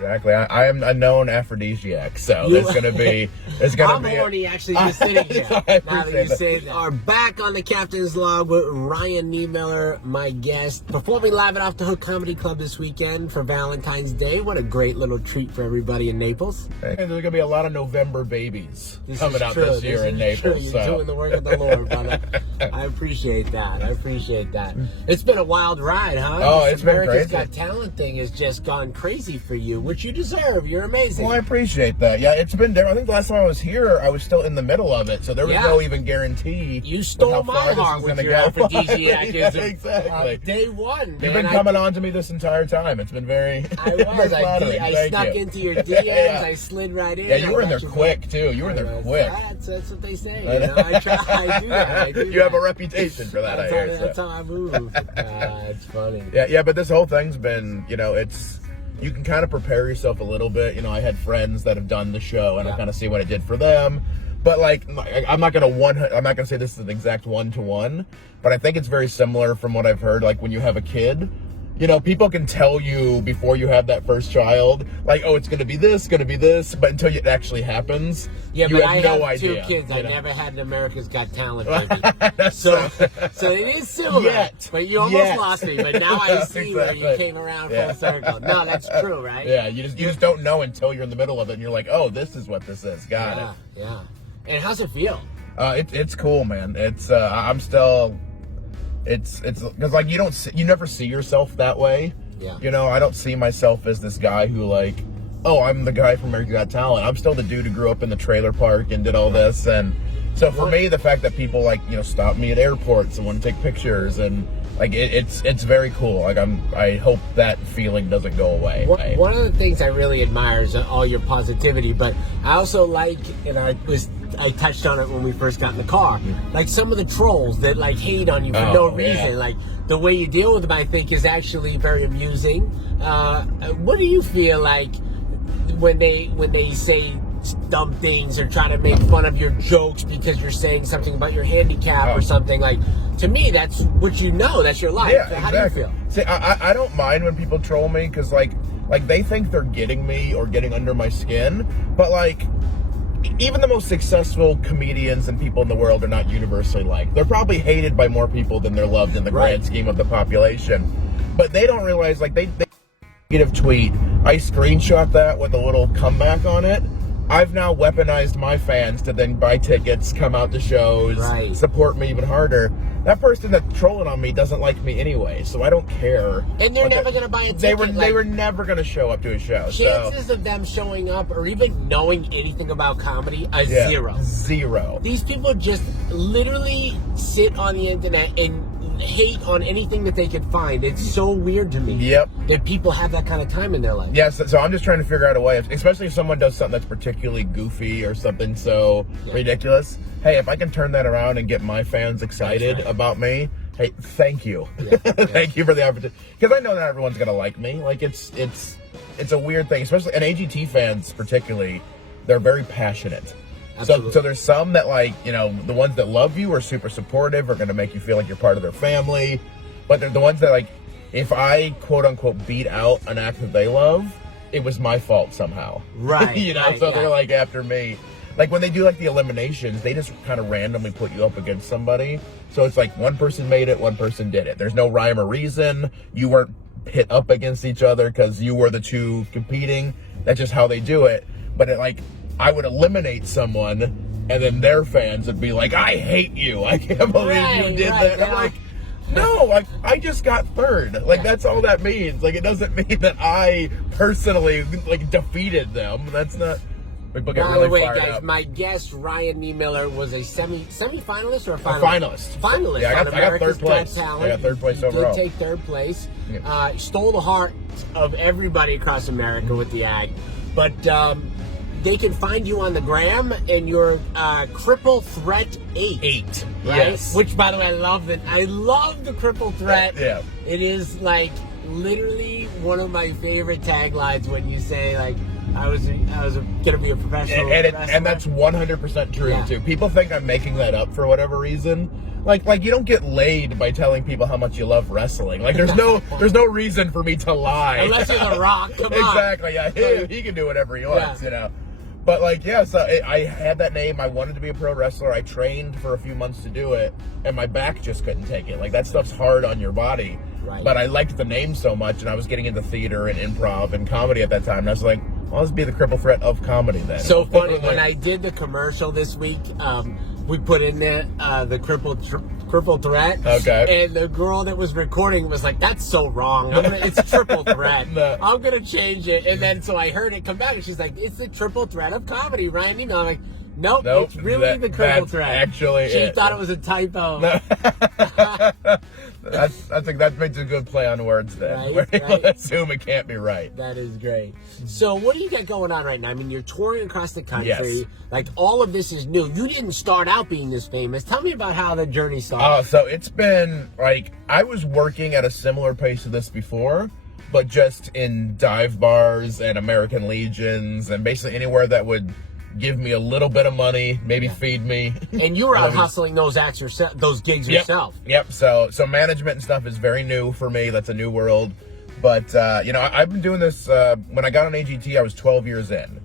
Exactly. I am a known aphrodisiac, so it's gonna be. I'm horny actually just sitting here. Now that you say that. Are back on the Captain's Log with Ryan Niemiller, my guest, performing live at Off the Hook Comedy Club this weekend for Valentine's Day. What a great little treat for everybody in Naples. And there's gonna be a lot of November babies coming out this year in Naples. You're doing the work of the Lord, brother. I appreciate that. It's been a wild ride, huh? Oh, it's been crazy. America's Got Talent thing has just gone crazy for you, which you deserve. You're amazing. Well, I appreciate that. Yeah, it's been different. I think the last time I was here, I was still in the middle of it, so there was no even guarantee. You stole my heart with your aphrodisiacism. Yeah, exactly. Day one, man. You've been coming on to me this entire time. It's been very. I snuck into your DMs. Yeah. I slid right in. Yeah, you were in there quick too. You were in there quick. That's what they say. You know, I try. I do that. You have a reputation for that. That's how I move. It's funny. Yeah, but this whole thing's been, you can kind of prepare yourself a little bit. I had friends that have done the show, and I kind of see what it did for them. But I'm not gonna say this is an exact 1-to-1, but I think it's very similar from what I've heard. Like when you have a kid, people can tell you before you have that first child, like, oh, it's gonna be this, but until it actually happens, you have no idea. I have 2 kids. I never had an America's Got Talent baby. so it is similar. But you almost lost me. But now I see where you came around full circle. No, that's true, right? Yeah, you just don't know until you're in the middle of it, and you're like, oh, this is what this is. Got it. Yeah. And how's it feel? It's cool, man. It's I'm still. It's because you never see yourself that way. Yeah. I don't see myself as this guy who I'm the guy from American Got Talent. I'm still the dude who grew up in the trailer park and did all this. And so for me, the fact that people stop me at airports and want to take pictures and it's very cool. I hope that feeling doesn't go away. One of the things I really admire is all your positivity, but I also and I touched on it when we first got in the car. Like some of the trolls that hate on you for no reason. Like the way you deal with them, I think, is actually very amusing. What do you feel like when they say dumb things or try to make fun of your jokes because you're saying something about your handicap or something? To me, that's what that's your life. Yeah, How exactly. do you feel? See, I don't mind when people troll me because they think they're getting me or getting under my skin, but even the most successful comedians and people in the world are not universally liked. They're probably hated by more people than they're loved in the grand scheme of the population. But they don't realize, they negative tweet, I screenshot that with a little comeback on it. I've now weaponized my fans to then buy tickets, come out to shows, support me even harder. That person that's trolling on me doesn't like me anyway, so I don't care. And they're never going to buy a ticket. They were never going to show up to a show. Chances of them showing up or even knowing anything about comedy are zero. Zero. These people just literally sit on the internet and hate on anything that they can find. It's so weird to me that people have that kind of time in their life. Yes, so I'm just trying to figure out a way, especially if someone does something that's particularly goofy or something so ridiculous. Hey, if I can turn that around and get my fans excited about me, hey, thank you. Thank you for the opportunity. Because I know not everyone's going to like me. It's a weird thing, especially, and AGT fans particularly, they're very passionate. So there's some that the ones that love you are super supportive, are going to make you feel like you're part of their family. But they're the ones that if I quote unquote beat out an act that they love, it was my fault somehow. Right. They're after me. When they do the eliminations, they just kind of randomly put you up against somebody. So it's one person made it, one person did it. There's no rhyme or reason. You weren't pit up against each other because you were the two competing. That's just how they do it. But I would eliminate someone, and then their fans would be like, I hate you. I can't believe you did that. And I'm no, I just got third. That's all that means. It doesn't mean that I personally, defeated them. That's not... By the way, guys, my guest, Ryan Niemiller, was a semi-finalist or a finalist? Finalist. Yeah, I got third place. Talent. I got third place overall. Did take third place. Stole the heart of everybody across America with the act. But they can find you on the gram, and you're Cripple Threat 8. Right? Yes. Which, by the way, I love it. I love the Cripple Threat. Yeah. It is literally one of my favorite taglines when you say I was gonna be a professional wrestler. And that's 100% true too. People think I'm making that up for whatever reason, like you don't get laid by telling people how much you love wrestling. Like there's no reason for me to lie. Unless you're The Rock, come on. Exactly, yeah. He can do whatever he wants, you know. But like, yeah, so I had that name. I wanted to be a pro wrestler. I trained for a few months to do it, and my back just couldn't take it. Like that stuff's hard on your body. Right. But I liked the name so much, and I was getting into theater and improv and comedy at that time. And I was like, I'll just be the Cripple Threat of comedy then. So funny, when I did the commercial this week, we put in there the Cripple Threat. Okay. And the girl that was recording was like, that's so wrong. It's Triple Threat. No. I'm going to change it. And then so I heard it come back, and she's like, it's the Triple Threat of comedy, Ryan Niemiller. I'm like, nope, it's really the Cripple Threat. Actually, she thought it was a typo. No. I think that makes a good play on words then. Right, where people right. assume it can't be right. That is great. So what do you got going on right now? I mean, you're touring across the country. Yes. Like, all of this is new. You didn't start out being this famous. Tell me about how the journey started. So it's been, like, I was working at a similar pace to this before, but just in dive bars and American Legions and basically anywhere that would give me a little bit of money, maybe feed me. And you were out hustling those acts yourself, those gigs yourself. Yep. So management and stuff is very new for me. That's a new world. But, you know, I've been doing this, when I got on AGT, I was 12 years in.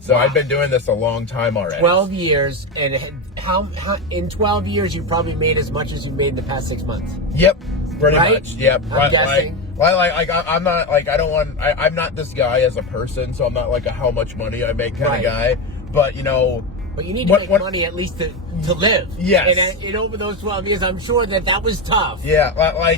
So I've been doing this a long time already. 12 years, and how in 12 years you probably made as much as you made in the past 6 months. Yep, pretty Right? much. Yep. I'm guessing. I'm not like I'm not this guy as a person, so I'm not like a how much money I make kind of guy. But you know, but you need to make money at least to live. Yes. And over those 12 years, I'm sure that was tough. Yeah.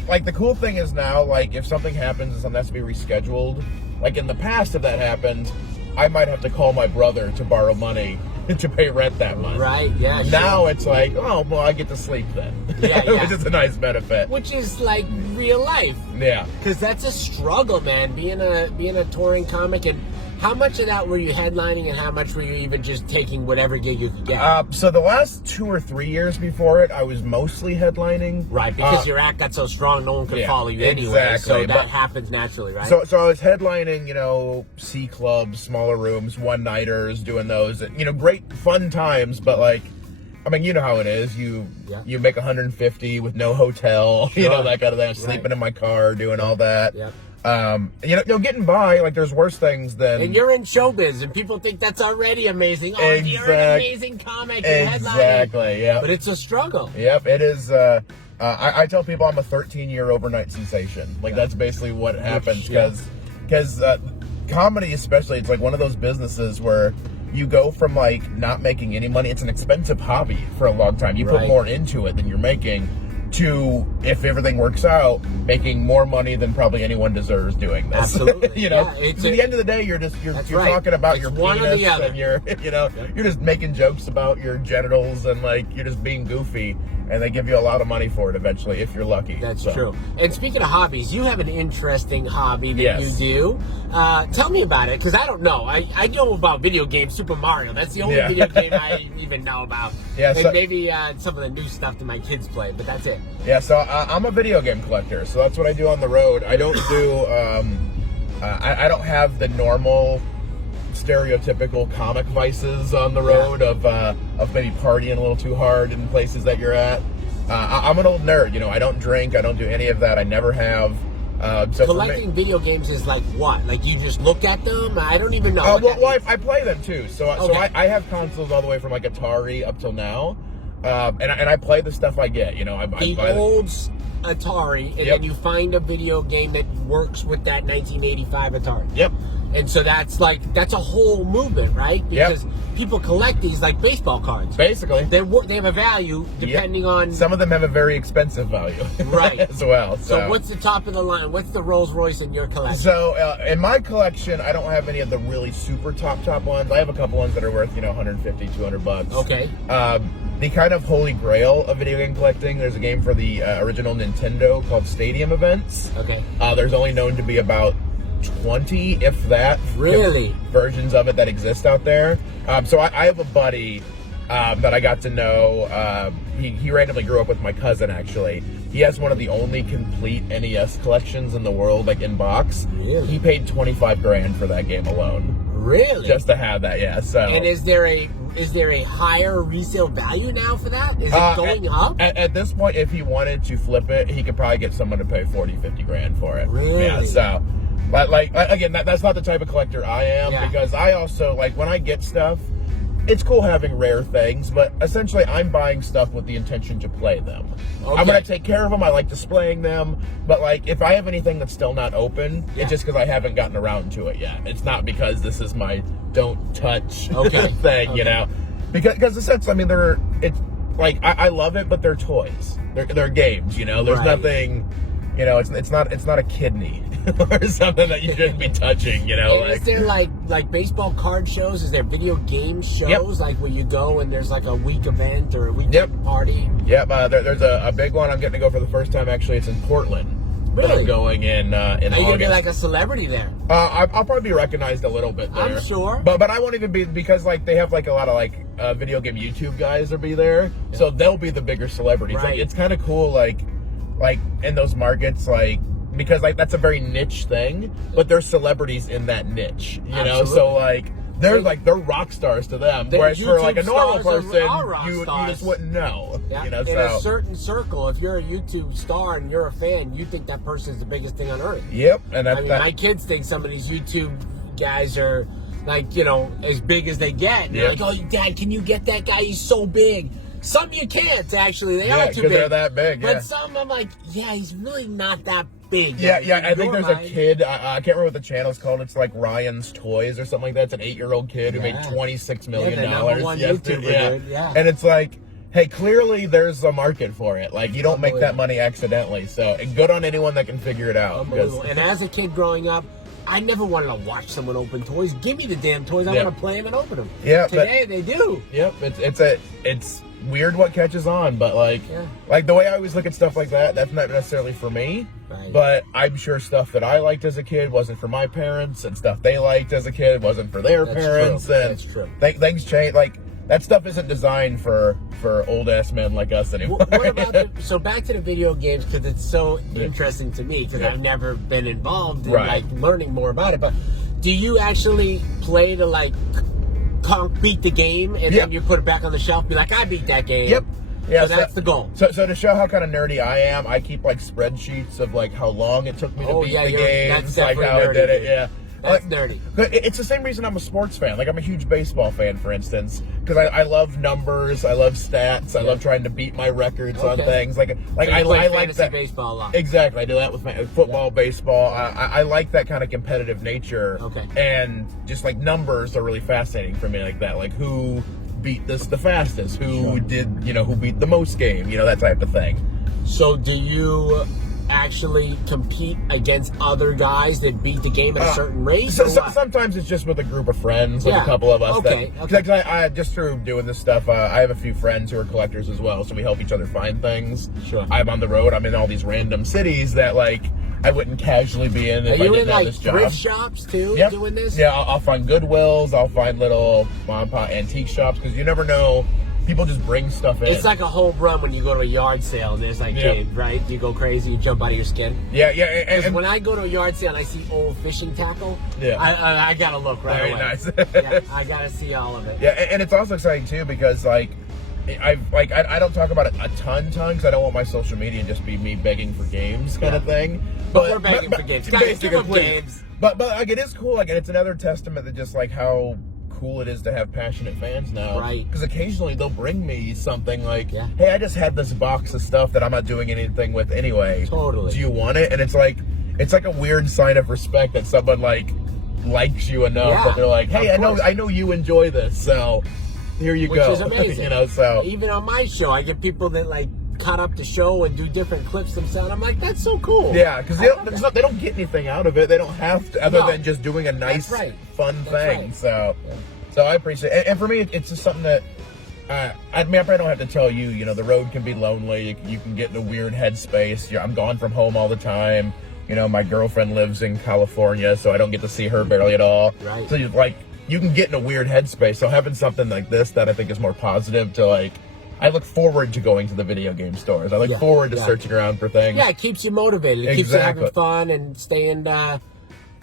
Like the cool thing is now, like if something happens and something has to be rescheduled, like in the past, if that happened, I might have to call my brother to borrow money to pay rent that month. Right, yeah. Now it's like, oh, well, I get to sleep then. Yeah, yeah. Which is a nice benefit. Which is like real life. Yeah. Because that's a struggle, man, being a touring comic. And how much of that were you headlining, and how much were you even just taking whatever gig you could get? So the last 2 or 3 years before it, I was mostly headlining. Right, because your act got so strong, no one could follow you anyway. Exactly. So that happens naturally, right? So I was headlining, you know, C clubs, smaller rooms, one-nighters, doing those. You know, great fun times, but like, I mean, you know how it is. You make 150 with no hotel, you know, that kind of thing. Sleeping in my car, doing all that. Yep. You know, getting by, like there's worse things than. And you're in showbiz, and people think that's already amazing. Oh, you're an amazing comic and headlining. Exactly, yeah. But it's a struggle. Yep, it is. I tell people I'm a 13-year overnight sensation. Like that's basically what happens because comedy, especially, it's like one of those businesses where you go from like not making any money. It's an expensive hobby for a long time. You put more into it than you're making. To, if everything works out, making more money than probably anyone deserves doing this. Absolutely. You know, yeah, at the end of the day, you're talking about your penis and you're just making jokes about your genitals and like you're just being goofy, and they give you a lot of money for it eventually if you're lucky. That's true. And speaking of hobbies, you have an interesting hobby that you do. Tell me about it, because I don't know. I know about video games, Super Mario. That's the only video game I even know about. Yeah, and maybe some of the new stuff that my kids play, but that's it. Yeah, so I'm a video game collector, so that's what I do on the road. I don't do, I don't have the normal stereotypical comic vices on the road of maybe partying a little too hard in places that you're at. I'm an old nerd, you know. I don't drink, I don't do any of that. I never have. So collecting video games is like what? Like you just look at them? I don't even know. I play them too. So I have consoles all the way from like Atari up till now. And I play the stuff I get, you know. I buy old Atari, and then you find a video game that works with that 1985 Atari. Yep. And so that's a whole movement, right? Because people collect these like baseball cards. Basically. They have a value depending on... Some of them have a very expensive value. Right. as well. So what's the top of the line? What's the Rolls Royce in your collection? So in my collection, I don't have any of the really super top ones. I have a couple ones that are worth, you know, 150, 200 bucks. Okay. The kind of holy grail of video game collecting, there's a game for the original Nintendo called Stadium Events. Okay. There's only known to be about 20, if that, versions of it that exist out there. So I have a buddy that I got to know. He randomly grew up with my cousin, actually. He has one of the only complete NES collections in the world, like in box. Really? He paid $25,000 for that game alone. Really? Just to have that, yeah. So. And is there a is there a higher resale value now for that? Is it going up? At this point, if he wanted to flip it, he could probably get someone to pay 40, 50 grand for it. Really? Yeah, so, but like, again, that's not the type of collector I am, because I also, like, when I get stuff, it's cool having rare things, but essentially I'm buying stuff with the intention to play them. Okay. I'm going to take care of them. I like displaying them. But, like, if I have anything that's still not open, it's just because I haven't gotten around to it yet. It's not because this is my don't touch thing, you know? Because the sense, I mean, it's like, I love it, but they're toys. They're games, you know? There's nothing, you know, it's not a kidney. Or something that you shouldn't be touching, you know. Is there like baseball card shows? Is there video game shows like where you go and there's like a week event or a weekend party? Yep. There's a big one. I'm getting to go for the first time. Actually, it's in Portland. Really? I'm going in August. Are you gonna be like a celebrity there? I'll probably be recognized a little bit there. I'm sure. But I won't even be, because like they have like a lot of like video game YouTube guys will be there, so they'll be the bigger celebrities. Right. Like, it's kind of cool, like in those markets, like. Because like that's a very niche thing, but they're celebrities in that niche, you know. So like they're rock stars to them, whereas for like a normal person, you just wouldn't know. Yeah. You know, in a certain circle, if you're a YouTube star and you're a fan, you think that person's the biggest thing on earth. Yep, and that's my kids think some of these YouTube guys are like, you know, as big as they get. And they're like, oh, Dad, can you get that guy? He's so big. Some you can't actually; they are too big. They're that big. But some, I'm like, he's really not that big. Yeah. I think there's a kid. I can't remember what the channel's called. It's like Ryan's Toys or something like that. It's an 8-year-old kid who made $26 million. And it's like, hey, clearly there's a market for it. Like, you don't make that money accidentally. So, good on anyone that can figure it out. And as a kid growing up, I never wanted to watch someone open toys. Give me the damn toys. I want to play them and open them. Yeah. Today they do. Yep. It's weird what catches on, but like the way I always look at stuff like that, that's not necessarily for me. Right. But I'm sure stuff that I liked as a kid wasn't for my parents, and stuff they liked as a kid wasn't for their parents. True. And that's true. Things change. Like, that stuff isn't designed for old ass men like us anymore. What about so back to the video games, because it's so interesting to me, because I've never been involved in like learning more about it. But do you actually play to like beat the game and then you put it back on the shelf, be like, I beat that game? Yep. Yeah, so that's the goal. So to show how kind of nerdy I am, I keep like spreadsheets of like how long it took me to beat the game, that's like how nerdy, I did it. That's nerdy. It's the same reason I'm a sports fan. Like, I'm a huge baseball fan, for instance, because I love numbers, I love stats, I love trying to beat my records on things. Like I like that baseball a lot. Exactly, I do that with my football, baseball. I like that kind of competitive nature. Okay. And just like numbers are really fascinating for me, like that. Like, who beat this the fastest? Who did, who beat the most game? That type of thing. So do you actually compete against other guys that beat the game at a certain rate? Sometimes it's just with a group of friends, like a couple of us. Okay. Because I just through doing this stuff, I have a few friends who are collectors as well, so we help each other find things. Sure. I'm on the road. I'm in all these random cities that like I wouldn't casually be in if I didn't have this job. Are you in like thrift shops too, doing this? Yeah, I'll find Goodwills. I'll find little mom and pop antique shops, because you never know. People just bring stuff in. It's like a home run when you go to a yard sale and there's like kids, right? You go crazy, you jump out of your skin. Yeah. And when I go to a yard sale and I see old fishing tackle, I gotta look right away. Nice. I gotta see all of it. Yeah, and it's also exciting too, because I don't talk about it a ton, because I don't want my social media just be me begging for games kind of thing. But we're begging for games. Guys, give them games. But like, it is cool. Like, and it's another testament to just like how cool it is to have passionate fans now. Right. Because occasionally they'll bring me something like, hey, I just had this box of stuff that I'm not doing anything with anyway. Totally. Do you want it? And it's like a weird sign of respect that someone like likes you enough that they're like, hey, I know you enjoy this, so here you go. Which is amazing. So even on my show, I get people that like cut up the show and do different clips themselves. I'm like, that's so cool. Yeah, because they don't get anything out of it. They don't have to, other than just doing a nice, fun thing. Right. So I appreciate it. And for me, it's just something that, I probably don't have to tell you, the road can be lonely. You can get in a weird headspace. I'm gone from home all the time. My girlfriend lives in California, so I don't get to see her barely at all. Right. So you can get in a weird headspace. So having something like this that I think is more positive to like, I look forward to going to the video game stores. I look forward to searching around for things. Yeah, it keeps you motivated. It keeps you having fun and staying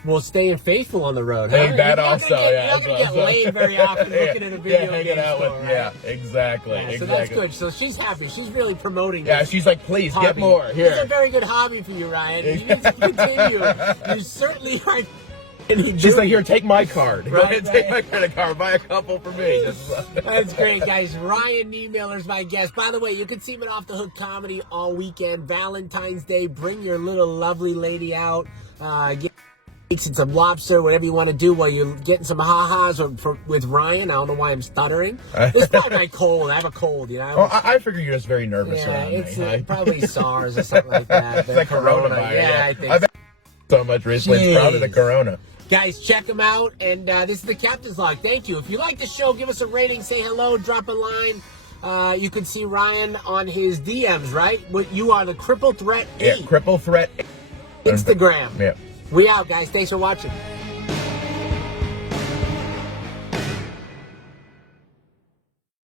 Well, staying faithful on the road. Hey, huh? that You're not also, gonna get, yeah. You're not going to get laid very often looking at a video hanging game out store, with, right? yeah, exactly. Yeah, so exactly. that's good. So she's happy. She's really promoting Yeah, this she's like, please hobby. get more It's a here. very good hobby for you, Ryan. You need to continue. You certainly are. She's like, here, take my card. Go Right, ahead, take my credit card. Buy a couple for me. That's great, guys. Ryan Niemiller is my guest. By the way, you can see him at Off the Hook Comedy all weekend. Valentine's Day, bring your little lovely lady out. Get and some lobster, whatever you want to do while you're getting some ha-has with Ryan. I don't know why I'm stuttering. It's probably my cold. I have a cold, you know. Well, I figure you're just very nervous Yeah, around it's me. probably SARS or something like that. It's like coronavirus. Yeah, I think I've been so much recently. It's probably the corona. Guys, check them out. And this is the Captain's Log. Thank you. If you like the show, give us a rating, say hello, drop a line. You can see Ryan on his DMs, right? You are the Cripple Threat 8. Yeah, Cripple Threat. Instagram. Yeah. We out, guys. Thanks for watching.